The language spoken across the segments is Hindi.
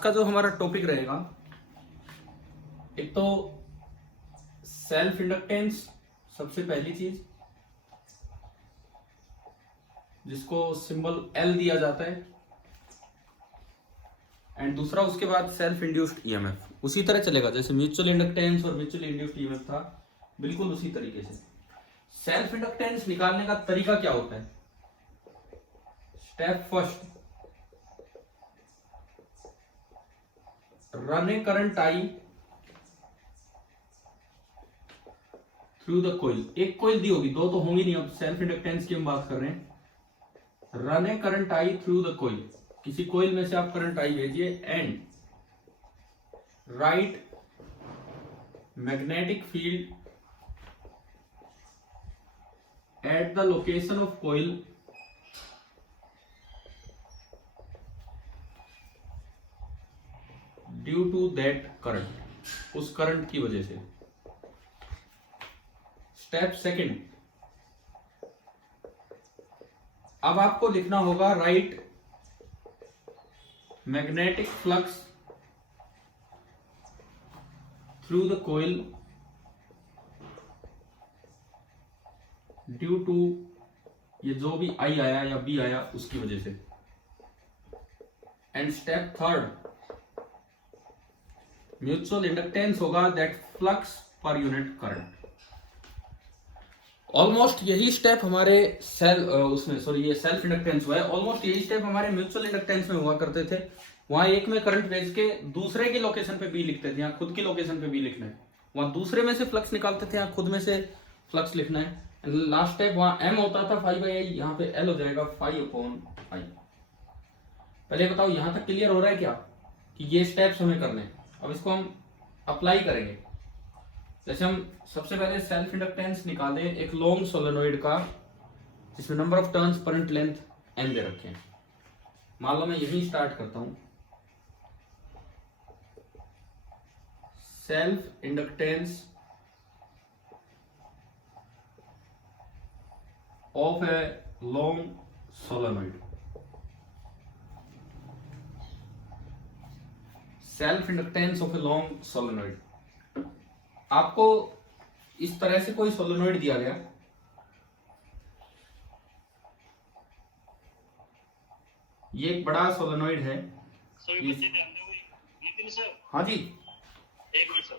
का जो हमारा टॉपिक रहेगा, एक तो सेल्फ इंडक्टेंस सबसे पहली चीज, जिसको सिंबल एल दिया जाता है, एंड दूसरा उसके बाद सेल्फ इंड्यूस्ड ईएमएफ। उसी तरह चलेगा जैसे म्यूचुअल इंडक्टेंस और म्यूचुअल इंड्यूस्ड ईएमएफ था, बिल्कुल उसी तरीके से। सेल्फ इंडक्टेंस निकालने का तरीका क्या होता है? Step first, run a current I through the coil. एक कोइल दी होगी, दो तो होंगी नहीं, अब सेल्फ इंडक्टेंस की हम बात कर रहे हैं। Run a current I through the coil, किसी कोइल में से आप करंट आई भेजिए, and write magnetic field at the location of coil due to that current, उस करंट की वजह से। स्टेप सेकंड, अब आपको लिखना होगा write magnetic flux through the coil due to, ये जो भी आई आया या बी आया उसकी वजह से। And step third, mutual inductance होगा that flux per unit current. Almost यही स्टेप हमारे ये सेल्फ इंडक्टेंस हुआ है, ऑलमोस्ट यही स्टेप हमारे म्यूचुअल इंडक्टेंस में हुआ करते थे। वहां एक में करंट भेज के दूसरे की लोकेशन पे बी लिखते थे, यहाँ खुद की लोकेशन पे बी लिखना है। वहां दूसरे में से फ्लक्स निकालते थे, यहाँ खुद में से फ्लक्स लिखना है। लास्ट स्टेप वहां एम होता था 5/I, यहाँ पे एल हो जाएगा 5/I। पहले बताओ यहां तक क्लियर हो रहा है क्या कि ये स्टेप्स हमें करने हैं? अब इसको हम अप्लाई करेंगे। जैसे हम सबसे पहले सेल्फ इंडक्टेंस निकालें एक लॉन्ग सोलेनोइड का, जिसमें नंबर ऑफ टर्न्स पर लेंथ n दे रखे हैं। मान लो मैं यही स्टार्ट करता हूं, self inductance of a long solenoid. Self inductance of a long solenoid, आपको इस तरह से कोई सोलेनोइड दिया गया, ये एक बड़ा सोलेनोइड है। सभी बच्चे ध्यान दो। नितिन सर, हाँ जी, एक minute sir.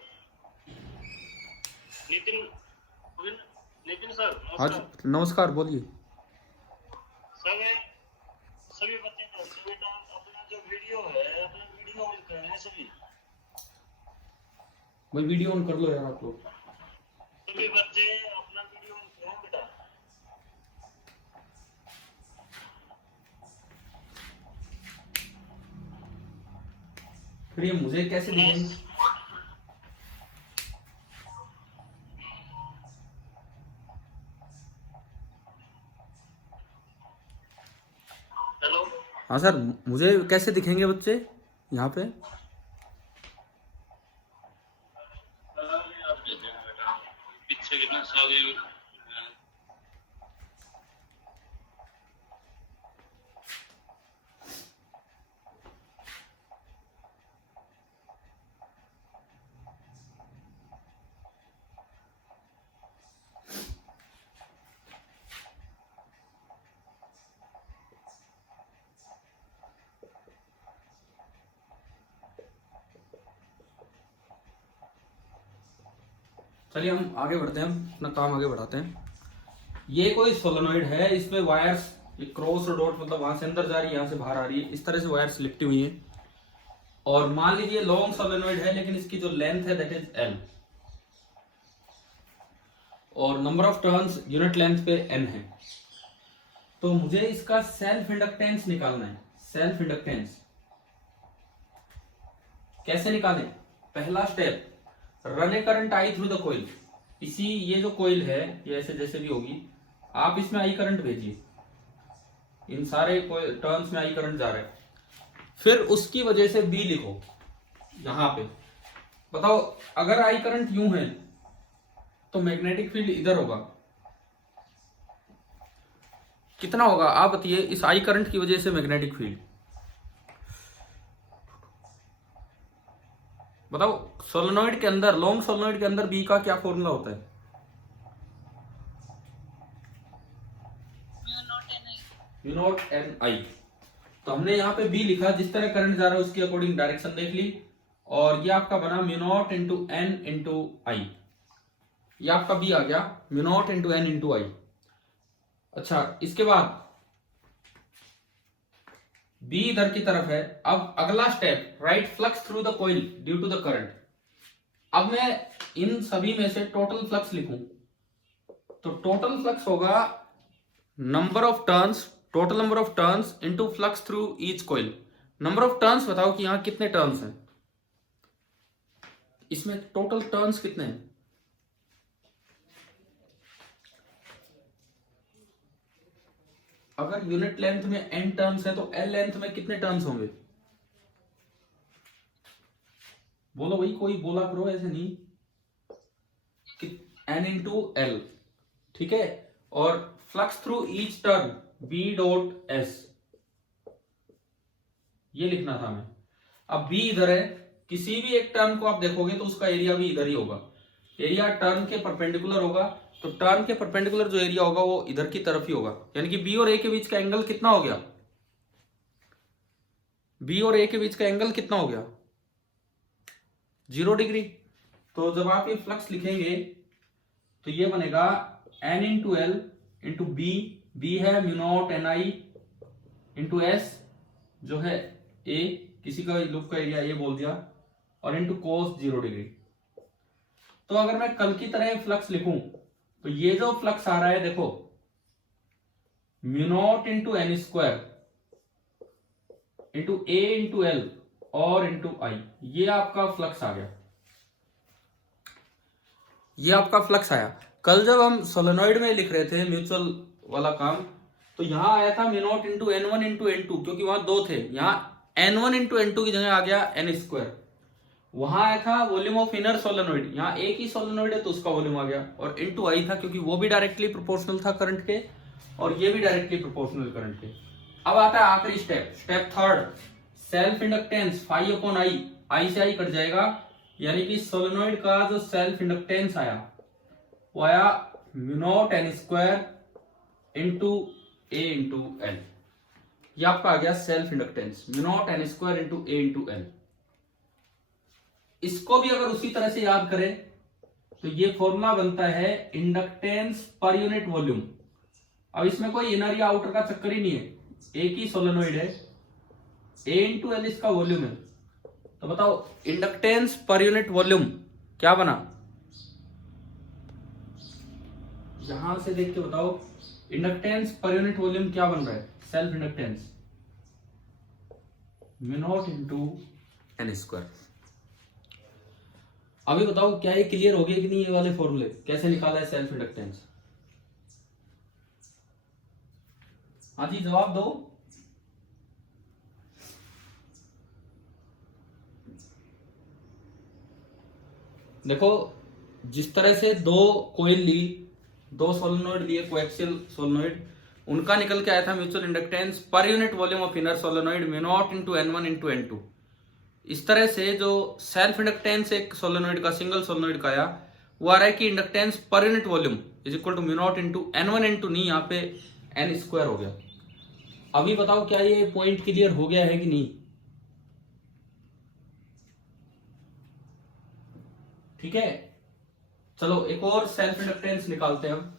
Nitin Nitin sir, हाँ नमस्कार। जी, नमस्कार, बोलिए। सर सभी बच्चे ध्यान दो बेटा, अपना जो वीडियो है, अपना वीडियो ऑन कर रहे हैं सभी। भाई वीडियो ऑन कर लो यार आप लोग। सभी बच्चे अपना वीडियो ऑन करो बेटा। फिर ये मुझे कैसे दिखेंगे? हेलो, हाँ सर, मुझे कैसे दिखेंगे बच्चे यहाँ पे? आप दे देना बेटा, पीछे कितना सारी। चलिए हम आगे बढ़ते हैं, हम अपना काम आगे बढ़ाते हैं। ये कोई सोलेनोइड है, इसमें वायर्स, ये क्रॉस और डॉट, मतलब वहां से अंदर जा रही है, यहाँ से बाहर आ रही है, इस तरह से वायर्स लिपटी हुई हैं। और मान लीजिए लॉन्ग सोलेनोइड है, लेकिन इसकी जो लेंथ है दैट इज एल, और number of turns unit length पे n है। तो मुझे इसका सेल्फ इंडक्टेंस निकालना है। सेल्फ इंडक्टेंस कैसे निकालें? पहला step, run a current I through the coil. इसी ये जो कोइल है, ये ऐसे जैसे भी होगी, आप इसमें आई करंट भेजिए, इन सारे टर्न्स में आई करंट जा रहा है। फिर उसकी वजह से बी लिखो यहां पे। बताओ अगर आई करंट यूं है तो मैग्नेटिक फील्ड इधर होगा, कितना होगा आप बताइए? इस आई करंट की वजह से मैग्नेटिक फील्ड बताओ सोलेनोइड के अंदर, लॉन्ग सोलेनोइड के अंदर बी का क्या फॉर्मूला होता है? म्यू नॉट एन आई। तो हमने यहाँ पे बी लिखा, जिस तरह करंट जा रहा है उसके अकॉर्डिंग डायरेक्शन देख ली, और ये आपका बना mu naught into N into I. ये आपका बी आ गया mu naught into N into I. अच्छा, इसके बाद बी इधर की तरफ है। अब अगला step, write flux through the coil due to the current. अब मैं इन सभी में से टोटल फ्लक्स लिखूं, तो टोटल फ्लक्स होगा number of turns, total number of turns into flux through each coil. Number of turns बताओ कि यहां कितने टर्न्स हैं, इसमें टोटल टर्न्स कितने हैं? अगर यूनिट लेंथ में n टर्न्स है तो एल लेंथ में कितने टर्न्स होंगे? बोलो भाई, कोई बोला करो, ऐसे नहीं। n इंटू एल, ठीक है। और flux through each turn b dot S, ये लिखना था हमें। अब b इधर है, किसी भी एक टर्न को आप देखोगे तो उसका एरिया भी इधर ही होगा। एरिया टर्न के परपेंडिकुलर होगा, तो टर्न के परपेंडिकुलर जो एरिया होगा वो इधर की तरफ ही होगा। यानी कि बी और ए के बीच का एंगल कितना हो गया? बी और ए के बीच का एंगल कितना हो गया? 0 डिग्री। तो जब आप ये फ्लक्स लिखेंगे तो ये बनेगा N into L into B, B है mu naught N I into S जो है ए, किसी का लूप का एरिया ये बोल दिया, और इंटू कोस 0 डिग्री। तो अगर मैं कल की तरह फ्लक्स लिखूं तो ये जो फ्लक्स आ रहा है देखो, mu naught into N square into A into L और इंटू आई, ये आपका फ्लक्स आ गया। ये आपका फ्लक्स आया। कल जब हम सोलेनोइड में लिख रहे थे म्यूचुअल वाला काम, तो यहां आया था mu naught into N one into N two, क्योंकि वहां दो थे। यहां N one into N two की जगह आ गया एन स्क्वायर। वहां आया था वॉल्यूम ऑफ इनर सोलेनोइड, यहाँ एक ही सोलेनोइड है तो उसका वॉल्यूम आ गया, और इनटू आई था क्योंकि वो भी डायरेक्टली प्रोपोर्शनल था करंट के, और ये भी डायरेक्टली प्रोपोर्शनल करंट के। अब आता है आखिरी step, step third, self inductance phi upon I. I से आई कट जाएगा, यानी कि सोलेनोइड का जो सेल्फ इंडक्टेंस आया वो आया mu naught N square into A into L. ये आपका आ गया self inductance, mu naught N square into A into L. इसको भी अगर उसी तरह से याद करें तो ये फॉर्मूला बनता है इंडक्टेंस पर यूनिट वॉल्यूम। अब इसमें कोई इनर या आउटर का चक्कर ही नहीं है, एक ही सोलेनोइड है, ए इंटू एल इसका वॉल्यूम है। तो बताओ इंडक्टेंस पर यूनिट वॉल्यूम क्या बना? यहां से देख के बताओ इंडक्टेंस पर यूनिट वॉल्यूम क्या बन रहा है? Self inductance mu naught into N square. अभी बताओ क्या ये क्लियर हो गया कि नहीं? ये वाले फॉर्मूले कैसे निकाला है सेल्फ इंडक्टेंस? हाँ जी, जवाब दो। देखो, जिस तरह से दो कॉइल ली, दो सोलेनोइड लिए कोएक्सियल सोलेनोइड, उनका निकल के आया था mutual inductance per unit volume of inner solenoid mu naught into N one into N two. इस तरह से जो सेल्फ इंडक्टेंस एक सोलेनोइड का, सिंगल सोलेनोइड का आया, वो आ रहा है कि inductance per unit volume is equal to mu naught into N one into, नहीं यहाँ पे एन स्क्वायर हो गया। अभी बताओ क्या ये पॉइंट क्लियर हो गया है कि नहीं? ठीक है, चलो एक और सेल्फ इंडक्टेंस निकालते हैं हम।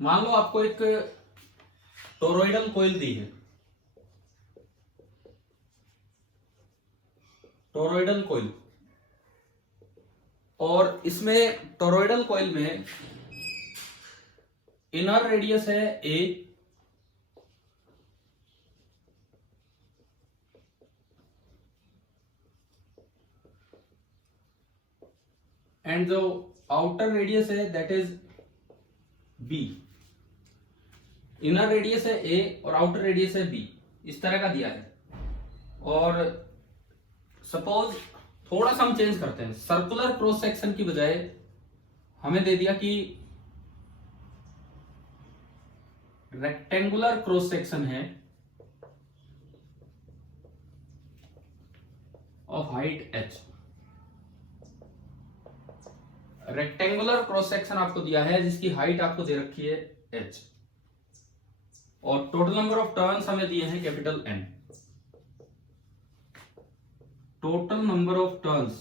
मान लो आपको एक टोरॉइडल कॉइल दी है, टोरॉइडल कॉइल, और इसमें टोरॉइडल कॉइल में इनर रेडियस है ए, एंड जो आउटर रेडियस है that is B. Inner radius है ए और आउटर रेडियस है बी, इस तरह का दिया है। और सपोज थोड़ा सा हम चेंज करते हैं, सर्कुलर क्रॉस सेक्शन की बजाय हमें दे दिया कि रेक्टेंगुलर क्रॉस सेक्शन है of height h। Rectangular cross section आपको दिया है जिसकी हाइट आपको दे रखी है h, और टोटल नंबर ऑफ टर्न्स हमें दिए हैं capital N। Total number of turns,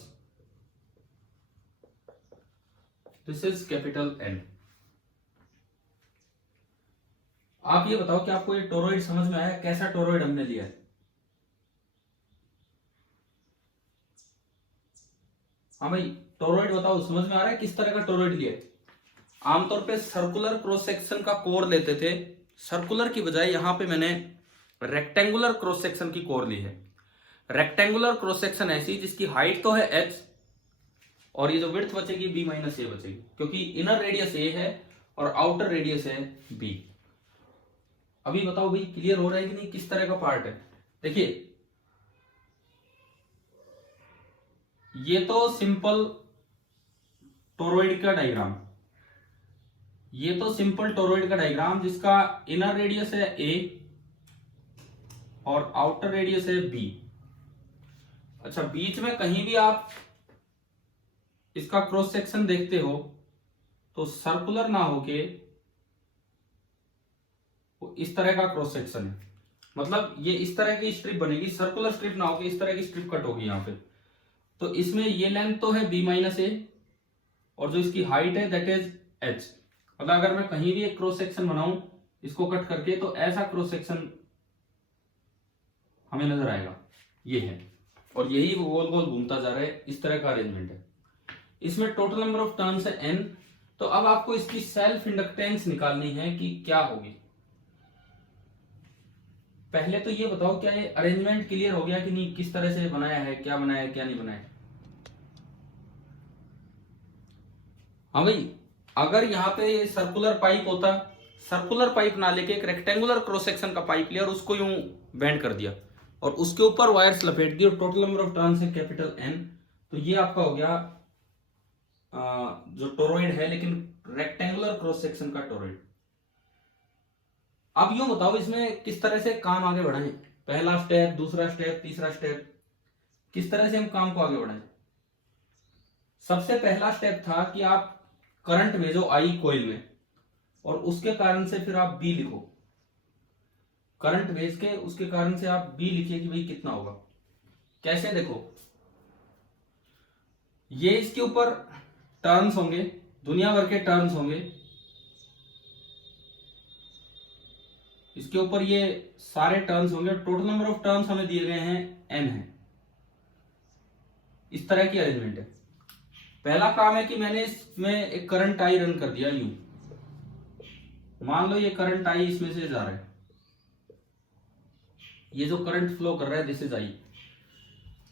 this is capital N। आप ये बताओ कि आपको ये टोरॉइड समझ में आया? कैसा टोरॉइड हमने लिया है? हाँ भाई, टोरॉइड बताओ, समझ में आ रहा है किस तरह का टोरॉइड लिया है? आमतौर पे सर्कुलर क्रॉस सेक्शन का कोर लेते थे, सर्कुलर की बजाय यहां पे मैंने रेक्टेंगुलर क्रॉस सेक्शन की कोर ली है। रेक्टेंगुलर क्रॉस सेक्शन ऐसी जिसकी हाइट तो है h, और ये जो विड्थ बचेगी b माइनस ए बचेगी, क्योंकि इनर रेडियस a है और आउटर रेडियस है b। अभी बताओ भाई, क्लियर हो रहा है कि नहीं किस तरह का पार्ट है? देखिए, ये तो सिंपल टोरॉइड का डायग्राम, ये तो सिंपल टोरॉइड का डायग्राम जिसका इनर रेडियस है a और आउटर रेडियस है b। अच्छा, बीच में कहीं भी आप इसका क्रॉस सेक्शन देखते हो तो सर्कुलर ना होके इस तरह का क्रॉस सेक्शन है, मतलब ये इस तरह की स्ट्रिप बनेगी, सर्कुलर स्ट्रिप ना होके इस तरह की स्ट्रिप कट होगी यहाँ पे। तो इसमें ये लेंथ तो है b माइनस ए, और जो इसकी हाइट है दैट इज h। मतलब अगर मैं कहीं भी एक क्रॉस सेक्शन बनाऊं इसको कट करके, तो ऐसा क्रॉस सेक्शन हमें नजर आएगा, ये है, और यही गोल गोल घूमता जा रहा है, इस तरह का अरेंजमेंट है। इसमें टोटल नंबर ऑफ टर्न्स है n। तो अब आपको इसकी सेल्फ इंडक्टेंस निकालनी है कि क्या होगी। पहले तो ये बताओ, क्या ये अरेंजमेंट क्लियर हो गया कि नहीं? किस तरह से बनाया है, क्या बनाया है, क्या नहीं बनाया है? हाँ भाई, अगर यहाँ पे ये सर्कुलर पाइप होता, सर्कुलर पाइप ना लेके एक रेक्टेंगुलर क्रॉस सेक्शन का पाइप लिया और उसको यूं बेंड कर दिया और उसके ऊपर वायर्स लपेट दी और टोटल नंबर ऑफ टर्न्स है कैपिटल N, तो ये आपका हो गया जो टोरॉइड है, लेकिन रेक्टेंगुलर क्रॉस सेक्शन का टोरॉइड। अब यूं बताओ, इसमें किस तरह से काम आगे बढ़ाएं? पहला स्टेप, दूसरा स्टेप, तीसरा स्टेप, किस तरह से हम काम को आगे बढ़ाएं? सबसे पहला स्टेप था कि आप करंट भेजो आई कॉइल में, और उसके कारण से फिर आप बी लिखो। करंट भेज के उसके कारण से आप बी लिखिए कि भाई कितना होगा। कैसे? देखो, ये इसके ऊपर टर्न्स होंगे, दुनिया भर के टर्न्स होंगे, इसके ऊपर ये सारे टर्न्स होंगे, टोटल नंबर ऑफ टर्न्स हमें दिए गए हैं n है। इस तरह की अरेंजमेंट है। पहला काम है कि मैंने इसमें एक करंट आई रन कर दिया यूं, मान लो ये करंट आई इसमें से जा रहा है, ये जो करंट फ्लो कर रहा है दिस इज आई।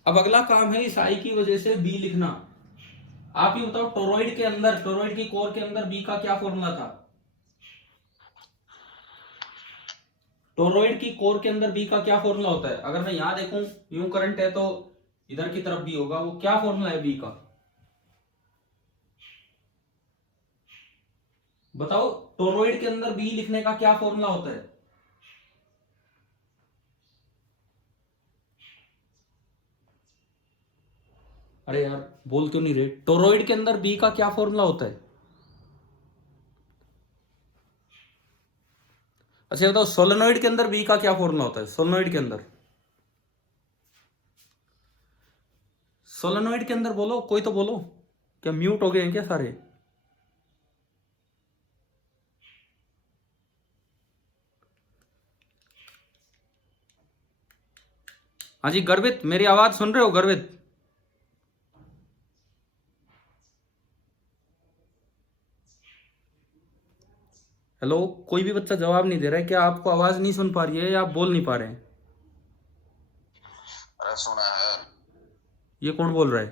अब अगला काम है इस आई की वजह से बी लिखना। आप ये बताओ, टोरॉइड के अंदर, टोरॉइड की कोर के अंदर बी का क्या फॉर्मूला था? टोरॉइड की कोर के अंदर बी का क्या फॉर्मूला होता है? अगर मैं यहां देखूं, यूं करंट है तो इधर की तरफ बी होगा, वो क्या फॉर्मूला है बी का? बताओ, टोरॉइड के अंदर बी लिखने का क्या फॉर्मूला होता है? अरे यार, बोल क्यों नहीं रहे? टोरॉइड के अंदर बी का क्या फॉर्मूला होता है? अच्छा बताओ, सोलेनोइड के अंदर बी का क्या फॉर्मूला होता है? सोलेनोइड के अंदर, सोलेनोइड के अंदर बोलो, कोई तो बोलो। क्या म्यूट हो गए हैं क्या सारे? हाँ जी गर्वित, मेरी आवाज सुन रहे हो गर्वित? हेलो, कोई भी बच्चा जवाब नहीं दे रहा है। क्या आपको आवाज नहीं सुन पा रही है या आप बोल नहीं पा रहे हैं? अरे सुना है। ये कौन बोल रहा है?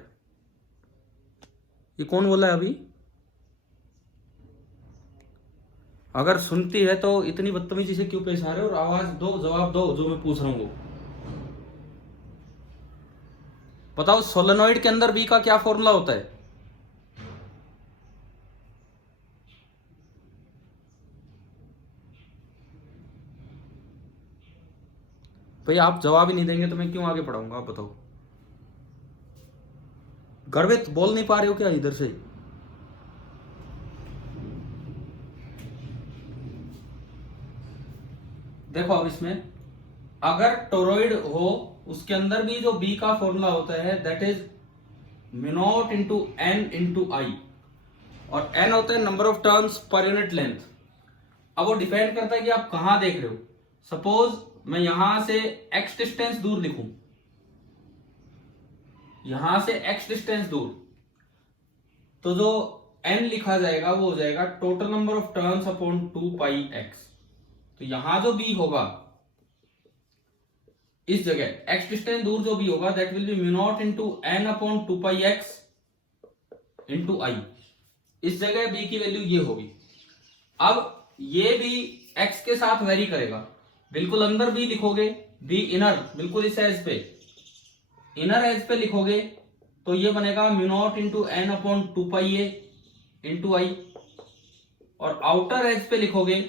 ये कौन बोला है अभी? अगर सुनती है तो इतनी बदतमीजी से क्यों पेश आ रहे हो? और आवाज दो, जवाब दो जो मैं पूछ रहा हूँ वो। बताओ सोलेनोइड के अंदर बी का क्या फॉर्मूला होता है? भाई आप जवाब ही नहीं देंगे तो मैं क्यों आगे पढ़ाऊंगा, आप बताओ। गर्वित बोल नहीं पा रहे हो क्या इधर से? देखो अब इसमें अगर टोरॉइड हो उसके अंदर भी जो बी का फॉर्मूला होता है that is mu naught into N into आई, और एन होता है number of turns per unit length. अब वो डिपेंड करता है कि आप कहां देख रहे हो। सपोज मैं यहां से एक्स डिस्टेंस दूर लिखूं, यहां से एक्स डिस्टेंस दूर, तो जो एन लिखा जाएगा वो हो जाएगा total number of turns upon 2πx। तो यहां जो बी होगा इस जगह एक्स डिस्टेंस दूर जो भी होगा that will be mu naught into n upon 2πx into i. इस जगह बी की वैल्यू ये होगी। अब ये भी एक्स के साथ वेरी करेगा, बिल्कुल अंदर बी लिखोगे, बी इनर बिल्कुल इस एज पे, इनर एज पे लिखोगे तो ये बनेगा mu naught into n upon 2πa into आई, और आउटर एज पे लिखोगे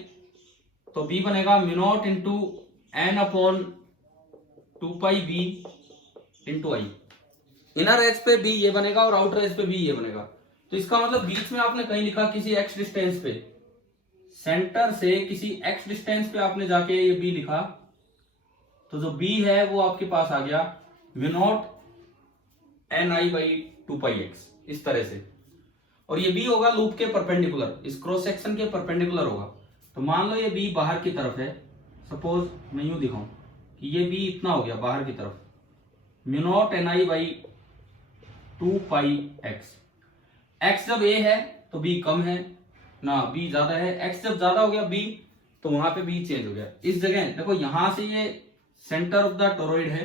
तो बी बनेगा mu naught into n upon 2πb into i. Inner edge पे बी ये बनेगा और आउटर एज पे बी ये बनेगा। तो इसका मतलब बीच में आपने कहीं लिखा किसी एक्स डिस्टेंस पे, सेंटर से किसी एक्स डिस्टेंस पे आपने जाके ये बी लिखा, तो जो बी है वो आपके पास आ गया mu naught N I by 2πx इस तरह से। और ये बी होगा लूप के परपेंडिकुलर, इस क्रॉस सेक्शन के परपेंडिकुलर होगा। तो मान लो ये बी बाहर की तरफ है, सपोज मैं यूं दिखाऊं कि ये बी इतना हो गया बाहर की तरफ, mu naught N I by 2πx। X जब ए है तो बी कम है ना, बी ज्यादा है। एक्स जब ज्यादा हो गया बी तो वहां पे बी चेंज हो गया। इस जगह देखो यहां से ये सेंटर ऑफ द टोरॉइड है,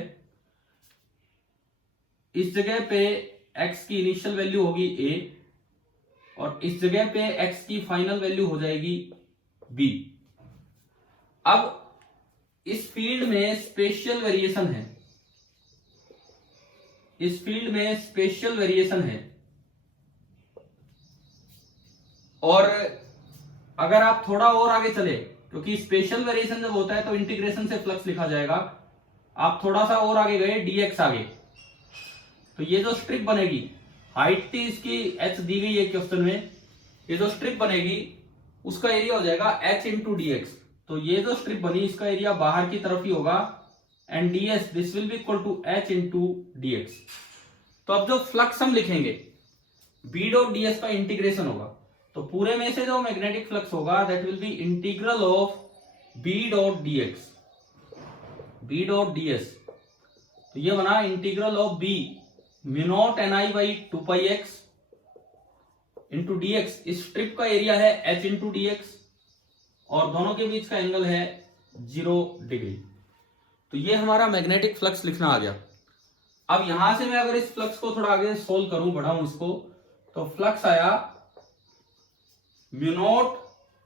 इस जगह पे एक्स की इनिशियल वैल्यू होगी ए, और इस जगह पे एक्स की फाइनल वैल्यू हो जाएगी बी। अब इस फील्ड में स्पेशियल वेरिएशन है, इस फील्ड में स्पेशियल वेरिएशन है, और अगर आप थोड़ा और आगे चले, क्योंकि स्पेशल वेरिएशन जब होता है तो इंटीग्रेशन से फ्लक्स लिखा जाएगा, आप थोड़ा सा और आगे गए dx आगे, तो ये जो स्ट्रिप बनेगी, हाइट थी इसकी h दी गई है क्वेश्चन में, ये जो स्ट्रिप बनेगी उसका एरिया हो जाएगा h इंटू डी। तो ये जो स्ट्रिप बनी इसका एरिया बाहर की तरफ ही होगा, and ds this will be equal to h into D. तो अब जो फ्लक्स हम लिखेंगे b डॉट ds का इंटीग्रेशन होगा, तो पूरे में से जो मैग्नेटिक फ्लक्स होगा that will be integral of b dot dx, b dot ds। तो ये बना integral of b mu naught N I by 2πx into dx। इस स्ट्रिप का एरिया है h इंटू dx, और दोनों के बीच का एंगल है 0 डिग्री। तो ये हमारा मैग्नेटिक फ्लक्स लिखना आ गया। अब यहां से मैं अगर इस फ्लक्स को थोड़ा आगे सोल्व करूं, बढ़ाऊं इसको, तो फ्लक्स आया mu naught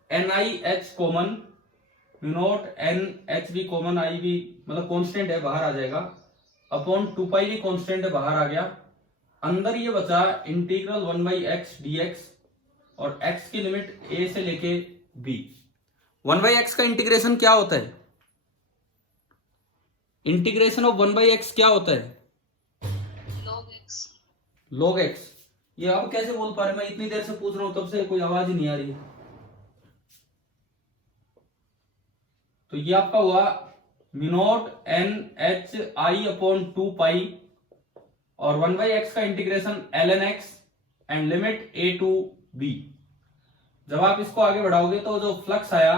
N I H common, mu naught n H भी कॉमन, आई भी मतलब कांस्टेंट है बाहर आ जाएगा, अपॉन 2π भी कांस्टेंट है बाहर आ गया, अंदर ये बचा इंटीग्रल 1/x dx, और x की लिमिट a से लेके b। 1/x का इंटीग्रेशन क्या होता है? इंटीग्रेशन ऑफ 1/x क्या होता है? log x। ये आप कैसे बोल पा रहे? मैं इतनी देर से पूछ रहा हूं तब से कोई आवाज ही नहीं आ रही है। तो ये आपका हुआ mu naught n h i upon 2π, और 1/x का integration ln x and limit a to b। जब आप इसको आगे बढ़ाओगे तो जो फ्लक्स आया,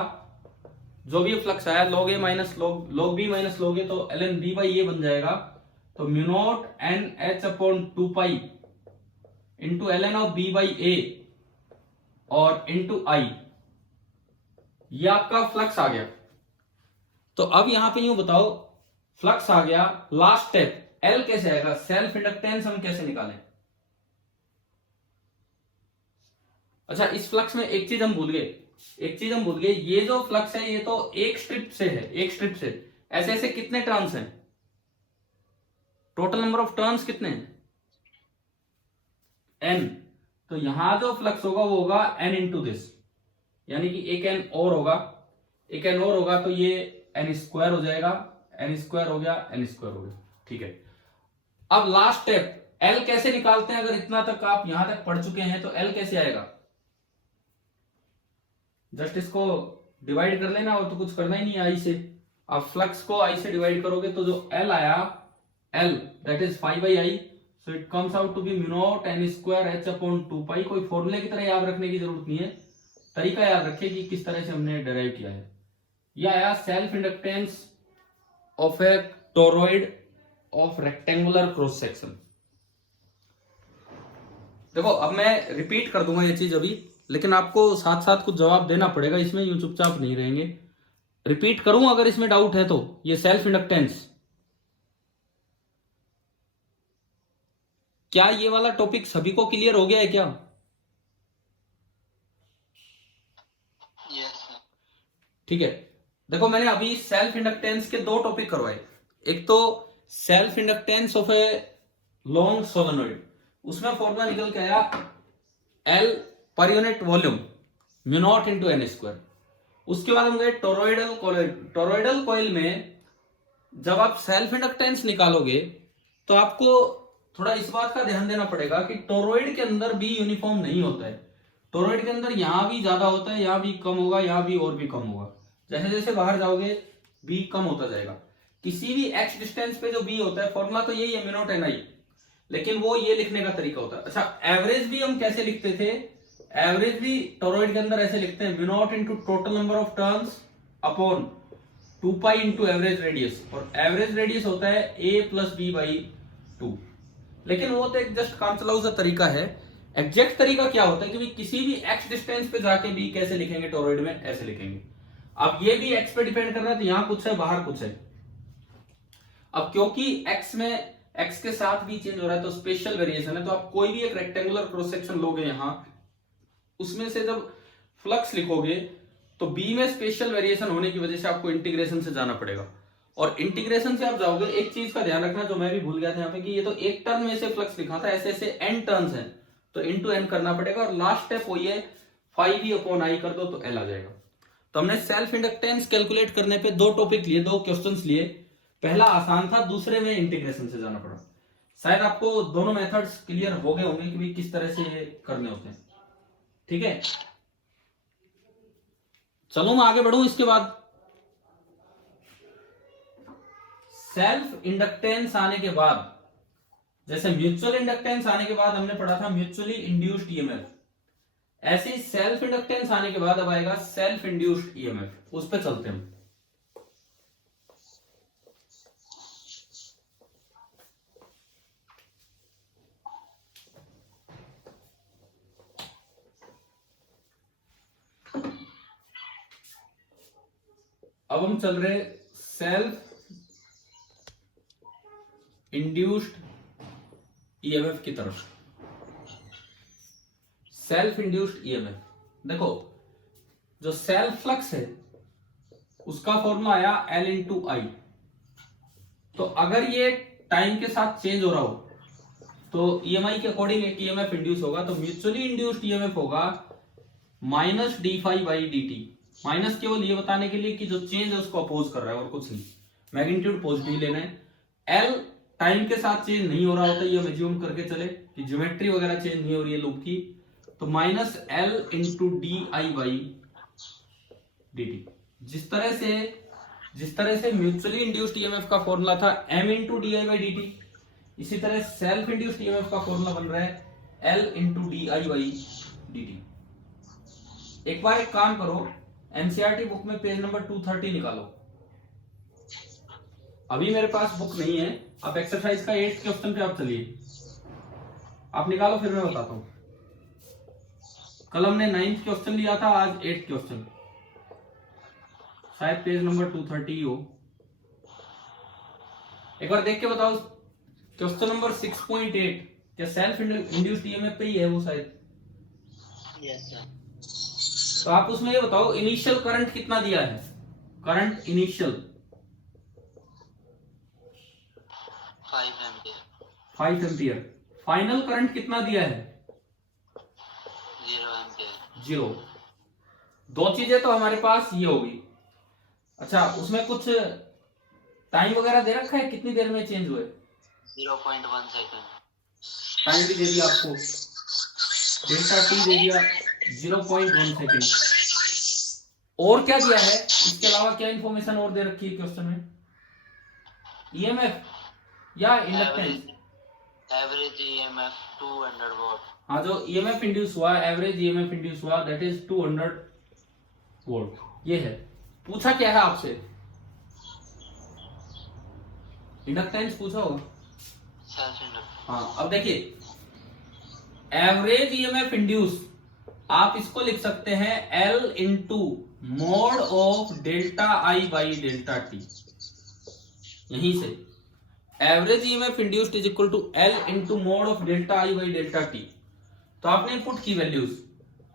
जो भी फ्लक्स आया log a minus log b minus log a, तो ln b बाई a बन जाएगा। तो mu naught n h upon 2π into ln of b by a और इंटू i, ये आपका फ्लक्स आ गया। तो अब यहां पे यूं बताओ, फ्लक्स आ गया, लास्ट स्टेप L कैसे आएगा? सेल्फ इंडक्टेंस हम कैसे निकालें? अच्छा, इस फ्लक्स में एक चीज हम भूल गए, ये जो फ्लक्स है ये तो एक स्ट्रिप से है, एक स्ट्रिप से। ऐसे ऐसे कितने टर्न्स हैं? टोटल नंबर ऑफ टर्न्स कितने हैं? n। तो यहां जो फ्लक्स होगा वो होगा n इंटू दिस, यानी कि एक n और होगा, एक n और होगा तो ये n स्क्वायर हो जाएगा, n स्क्वायर हो गया, n स्क्वायर हो गया। ठीक है, अब लास्ट स्टेप, L कैसे निकालते हैं? अगर इतना तक आप यहां तक पढ़ चुके हैं तो L कैसे आएगा? जस्ट इसको डिवाइड कर लेना, और तो कुछ करना ही नहीं है। I से आप फ्लक्स को I से डिवाइड करोगे तो जो L आया, L that is 5/I, so it comes out to be mu naught n square h upon 2 pi. कोई फॉर्मूले की तरह याद रखने की जरूरत नहीं है, तरीका याद रखिए कि किस तरह से हमने डेराइव किया है। यह आया self inductance of A toroid of rectangular cross section. देखो अब मैं रिपीट कर दूंगा ये चीज अभी, लेकिन आपको साथ साथ कुछ जवाब देना पड़ेगा इसमें, यूं चुपचाप नहीं रहेंगे। रिपीट करूं अगर इसमें डाउट है तो। ये सेल्फ इंडक्टेंस, क्या ये वाला टॉपिक सभी को क्लियर हो गया है क्या? Yes sir. ठीक है, देखो मैंने अभी सेल्फ इंडक्टेंस के दो टॉपिक करवाए। एक तो self inductance of a long solenoid, उसमें फॉर्मूला निकल के आया L पर unit volume mu naught into n square. उसके बाद हम गए टोरॉइडल कॉइल में जब आप सेल्फ इंडक्टेंस निकालोगे तो आपको थोड़ा इस बात का ध्यान देना पड़ेगा कि टोरॉइड के अंदर भी यूनिफॉर्म नहीं होता है। टोरॉइड के अंदर यहां भी ज्यादा होता है, यहां भी कम होगा, यहां भी और भी कम होगा। जैसे जैसे बाहर जाओगे बी कम होता जाएगा। किसी भी x डिस्टेंस पे जो बी होता है, फॉर्मूला तो यही है म्यू नॉट n I, लेकिन वो ये लिखने का तरीका होता है। अच्छा, एवरेज भी हम कैसे लिखते थे? एवरेज भी टोरॉइड के अंदर ऐसे लिखते हैं, mu naught into total number of turns upon 2 pi into average radius, और एवरेज रेडियस होता है a प्लस बी बाई 2। लेकिन वो तो एक जस्ट काम चलाऊ सा तरीका है। एग्जैक्ट तरीका क्या होता है कि किसी भी x डिस्टेंस पे जाके भी कैसे लिखेंगे टोरॉइड में? ऐसे लिखेंगे। अब ये भी x पे डिपेंड कर रहा है, तो यहां कुछ है, बाहर कुछ है। अब क्योंकि x में x के साथ भी चेंज हो रहा है तो स्पेशल वेरिएशन है। तो आप कोई भी एक रेक्टेंगुलर क्रॉस सेक्शन लोगे यहां, उसमें से जब फ्लक्स लिखोगे तो b में स्पेशल वेरिएशन होने की वजह से आपको इंटीग्रेशन से जाना पड़ेगा। और इंटीग्रेशन से आप जाओगे, एक चीज का ध्यान रखना जो मैं भी भूल गया था यहाँ पे, कि ये तो एक टर्न में से फ्लक्स लिखा था, ऐसे ऐसे n टर्न्स हैं तो इंटू n करना पड़ेगा, और लास्ट स्टेप वही है 5e/I कर दो तो L आ जाएगा। तो हमने सेल्फ इंडक्टेंस कैलकुलेट करने पे दो टॉपिक लिए, दो क्वेश्चंस लिए। पहला आसान था, दूसरे में इंटीग्रेशन से जाना पड़ा। शायद आपको दोनों मेथड्स क्लियर हो गए होंगे कि भाई किस तरह से ये करने होते हैं। ठीक है, चलो मैं आगे बढ़ूं। इसके बाद सेल्फ इंडक्टेंस आने के बाद, जैसे म्यूचुअल इंडक्टेंस आने के बाद हमने पढ़ा था म्यूचुअली इंड्यूस्ड ईएमएफ, ऐसे ही सेल्फ इंडक्टेंस आने के बाद अब आएगा सेल्फ इंड्यूस्ड ईएमएफ। उस पर चलते हैं। अब हम चल रहे सेल्फ इंड्यूस्ड ईएमएफ की तरफ। सेल्फ इंड्यूस्ड ईएमएफ, देखो जो सेल्फ फ्लक्स है उसका फॉर्मूला आया L इंटू I। तो अगर ये टाइम के साथ चेंज हो रहा हो तो EMI के अकॉर्डिंग एक ईएमएफ इंड्यूस होगा, तो म्यूचुअली इंड्यूस्ड ईएमएफ होगा माइनस d∅/dt। माइनस केवल ये बताने के लिए कि जो चेंज है उसको अपोज कर रहा है और कुछ नहीं, मैग्नीट्यूड पॉजिटिव लेना है। L टाइम के साथ चेंज नहीं हो रहा होता, ये हम एज्यूम करके चले कि ज्योमेट्री वगैरह चेंज नहीं हो रही है लूप की, तो माइनस L इंटू di/dt। जिस तरह से म्यूचुअली इंड्यूस्ड ईएमएफ का फॉर्मूला था M इंटू di/dt, इसी तरह सेल्फ इंड्यूस्ड ईएमएफ का फॉर्मूला बन रहा है L इंटू di/dt। एक बार एक काम करो, एनसीईआरटी बुक में पेज नंबर 230 निकालो। अभी मेरे पास बुक नहीं है, आप एक्सरसाइज का 8th क्वेश्चन पे आप चलिए, आप निकालो फिर मैं बताता हूं। कल हमने 9th क्वेश्चन लिया था, आज 8th क्वेश्चन, शायद पेज नंबर 230 हो। एक बार देख के बताओ, क्वेश्चन नंबर 6.8 क्या सेल्फ इंड्यूस्ड ईएमएफ पे ही है वो शायद? Yes sir. तो आप उसमें ये बताओ इनिशियल करंट कितना दिया है? Current initial 5 ampere. 5 ampere. Final current कितना दिया है? 0 एम्पियर। 0। दो चीजें तो हमारे पास ये होगी। अच्छा, उसमें कुछ टाइम वगैरह दे रखा है, कितनी देर में चेंज हुए? 0.1 सेकंड। टाइम भी दे दिया आपको, डेल्टा टी दे दिया 0.1 सेकेंड। और क्या दिया है इसके अलावा? क्या इंफॉर्मेशन और दे रखी है क्वेश्चन में? ईएमएफ या इंडक्टेंस? Average EMF 200 volt. हाँ, जो ईएमएफ इंड्यूस हुआ, एवरेज ईएमएफ इंड्यूस हुआ, दैट इज 200 वोल्ट। ये है। पूछा क्या है आपसे? इंडक्टेंस पूछा होगा। Self inductance. हाँ, अब देखिए, एवरेज ईएमएफ इंड्यूस आप इसको लिख सकते हैं L into mod of delta I by delta T. यहीं से average EMF induced is equal to L into mod of delta I by delta T. तो आपने पुट की values,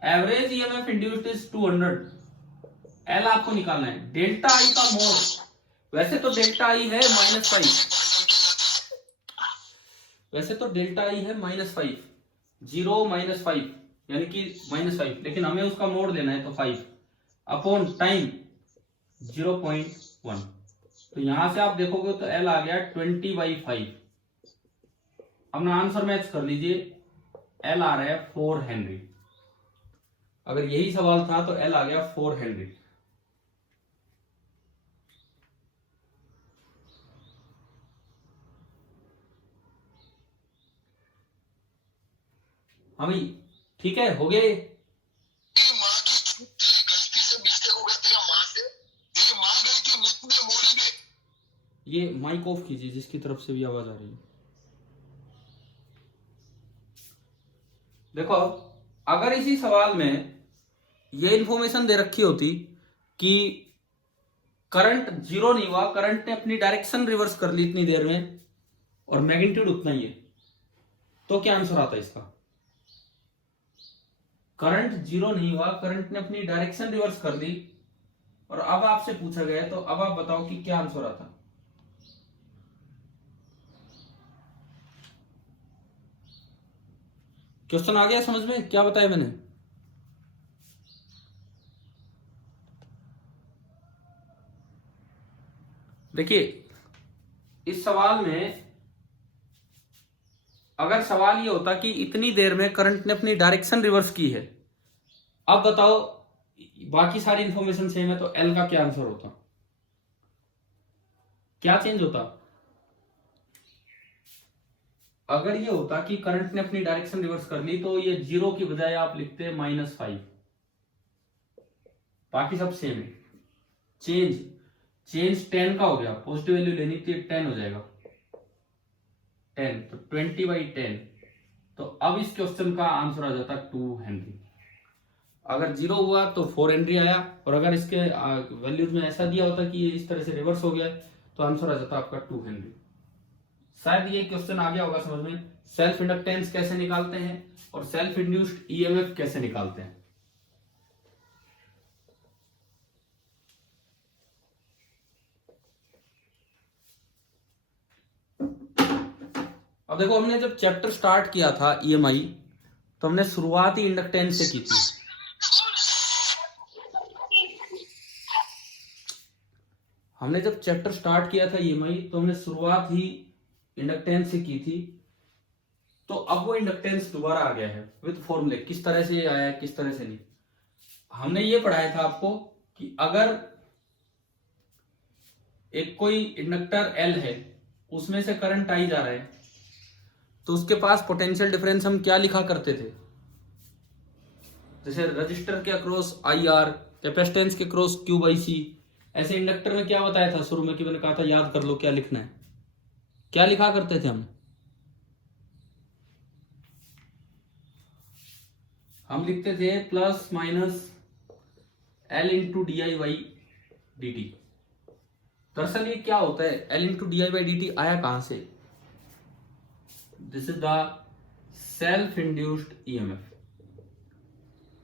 average EMF induced is 200, L आपको निकालना है, डेल्टा आई का मोड, वैसे तो डेल्टा आई है -5, वैसे तो डेल्टा आई है -5, 0 -5 यानी कि -5, लेकिन हमें उसका मोड लेना है तो 5 अपॉन टाइम 0.1। तो यहां से आप देखोगे तो L आ गया 20/5। अपना आंसर मैच कर लीजिए, L आ रहा है 4 हेनरी। अगर यही सवाल था तो L आ गया 4 हेनरी। हम ठीक है, हो गए। ये माइक ऑफ कीजिए जिसकी तरफ से भी आवाज आ रही है। देखो, अगर इसी सवाल में ये इंफॉर्मेशन दे रखी होती कि करंट 0 नहीं हुआ, करंट ने अपनी डायरेक्शन रिवर्स कर ली इतनी देर में और मैग्नीट्यूड उतना ही है, तो क्या आंसर आता इसका? करंट 0 नहीं हुआ, करंट ने अपनी डायरेक्शन रिवर्स कर दी और अब आपसे पूछा गया, तो अब आप बताओ कि क्या आंसर आता? क्वेश्चन आ गया समझ में? क्या बताया मैंने? देखिए, इस सवाल में अगर सवाल ये होता कि इतनी देर में करंट ने अपनी डायरेक्शन रिवर्स की है, अब बताओ बाकी सारी इंफॉर्मेशन सेम है, तो एल का क्या आंसर होता? क्या चेंज होता? अगर ये होता कि करंट ने अपनी डायरेक्शन रिवर्स कर ली, तो ये 0 की बजाय आप लिखते -5, बाकी सब सेम है। चेंज 10 का हो गया, पॉजिटिव वैल्यू लेनी थी, 10 हो जाएगा 10, तो 20/10। तो अब इस क्वेश्चन का आंसर आ जाता 2 हेनरी। अगर 0 हुआ तो 4 हेनरी आया, और अगर इसके वैल्यूज में ऐसा दिया होता कि ये इस तरह से रिवर्स हो गया तो आंसर आ जाता आपका 2 हेनरी। शायद ये क्वेश्चन आ गया होगा समझ में, सेल्फ इंडक्टेंस कैसे निकालते हैं और सेल्फ इंड्यूस्ड ईएमएफ कैसे निकालते हैं। अब देखो, हमने जब चैप्टर स्टार्ट किया था ईएमआई, तो हमने शुरुआत ही इंडक्टेंस से की थी। हमने जब चैप्टर स्टार्ट किया था ईएमआई, तो हमने शुरुआत ही इंडक्टेंस से की थी। तो अब वो इंडक्टेंस दोबारा आ गया है विद फॉर्मूले, किस तरह से आया है किस तरह से नहीं। हमने ये पढ़ाया था आपको कि अगर एक कोई इंडक्टर एल है, उसमें से करंट आई जा रहा है, तो उसके पास पोटेंशियल डिफरेंस हम क्या लिखा करते थे? जैसे रजिस्टर के अक्रॉस IR, कैपेसिटेंस के अक्रॉस Q/C। ऐसे इंडक्टर में क्या बताया था शुरू में कि मैंने कहा था याद कर लो क्या लिखना है, क्या लिखा करते थे हम लिखते थे ±L इंटू DI/dt। दरअसल ये क्या होता है, L इंटू DI/dt आया कहां से? This is the self induced EMF,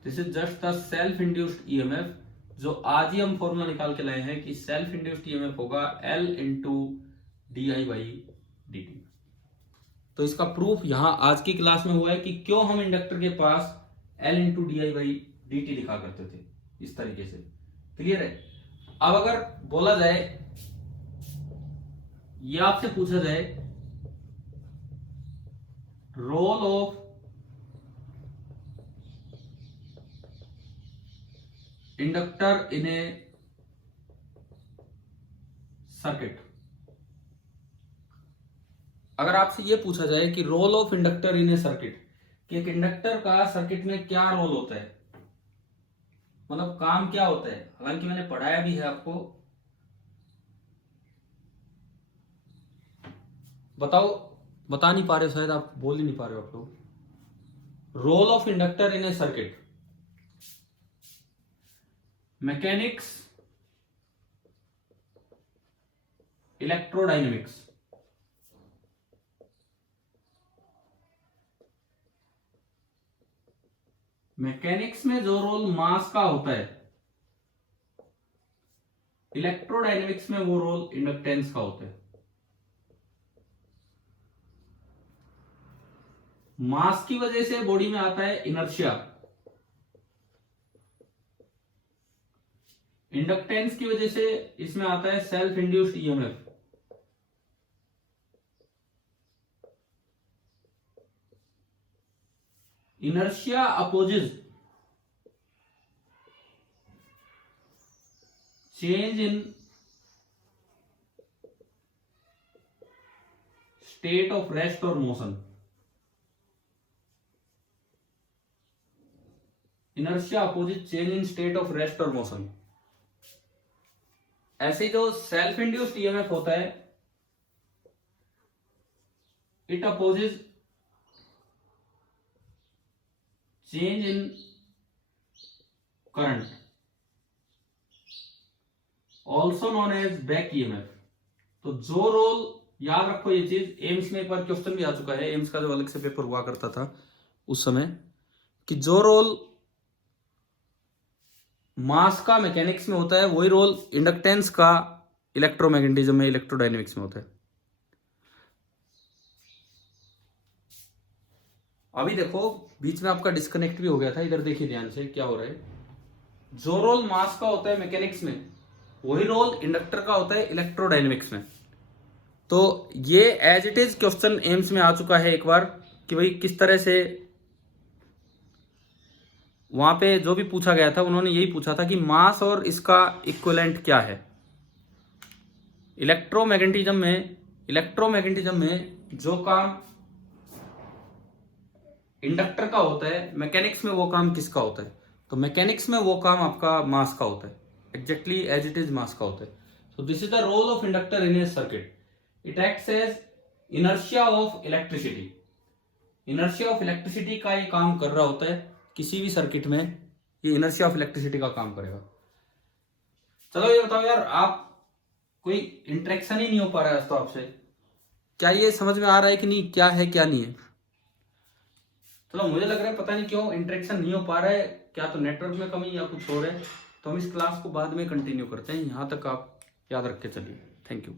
this is just the self induced EMF, जो आज ही हम फॉर्मूला निकाल के लाए हैं कि सेल्फ इंड्यूस्ड ईएमएफ होगा L इंटू DI/dt। तो इसका प्रूफ यहां आज की क्लास में हुआ है कि क्यों हम इंडक्टर के पास L into D I by D T लिखा करते थे इस तरीके से। क्लियर है। अब अगर बोला जाए, ये आपसे पूछा जाए role of inductor in a circuit, अगर आपसे ये पूछा जाए कि role of inductor in a circuit, कि एक इंडक्टर का सर्किट में क्या रोल होता है, मतलब काम क्या होता है, हालांकि मैंने पढ़ाया भी है आपको, बताओ, बता नहीं पा रहे हो शायद, आप बोल ही नहीं पा रहे हो आप लोग। Role of inductor in a circuit, mechanics, electrodynamics. Mechanics में जो रोल मास का होता है, इलेक्ट्रोडायनेमिक्स में वो रोल इंडक्टेंस का होता है। मास की वजह से बॉडी में आता है इनर्शिया, इंडक्टेंस की वजह से इसमें आता है self induced EMF. Inertia opposes change in state of rest or motion. Inertia opposite change in state of rest or motion. ऐसे जो सेल्फ इंड्यूस्ड ईएमएफ होता है, it opposes change in current, also known as back EMF. तो जो रोल, याद रखो ये चीज, एम्स में एक बार क्वेश्चन भी आ चुका है, एम्स का जो अलग से पेपर हुआ करता था उस समय, कि जो रोल मास का मैकेनिक्स में होता है वही रोल इंडक्टेंस का इलेक्ट्रोमैग्नेटिज्म में, इलेक्ट्रोडायनेमिक्स में होता है। अभी देखो बीच में आपका डिस्कनेक्ट भी हो गया था, इधर देखिए ध्यान से क्या हो रहा है। जो रोल मास का होता है मैकेनिक्स में वही रोल इंडक्टर का होता है इलेक्ट्रोडायनेमिक्स में। तो ये as it is question AIIMS में आ चुका है एक बार, कि भाई किस तरह से, वहां पे जो भी पूछा गया था उन्होंने यही पूछा था कि मास और इसका इक्विवेलेंट क्या है। इलेक्ट्रोमैग्नेटिज्म में जो काम इंडक्टर का होता है, मैकेनिक्स में वो काम किसका होता है? तो मैकेनिक्स में वो काम आपका मास का होता है, exactly as it is mass का होता है। So this is the role of inductor in a circuit. It acts as inertia of electricity. Inertia of electricity का ये काम कर रहा होता है किसी भी सर्किट में, ये इनर्शिया ऑफ इलेक्ट्रिसिटी का काम करेगा। चलो ये बताओ यार, आप कोई इंटरेक्शन ही नहीं हो पा रहा है तो आपसे, क्या ये समझ में आ रहा है कि नहीं, क्या है क्या नहीं है? चलो मुझे लग रहा है पता नहीं क्यों इंटरेक्शन नहीं हो पा रहा है, क्या तो नेटवर्क में कमी या कुछ और है। तो हम इस क्लास को बाद में कंटिन्यू करते हैं, यहां तक आप याद रख के चलिए। Thank you.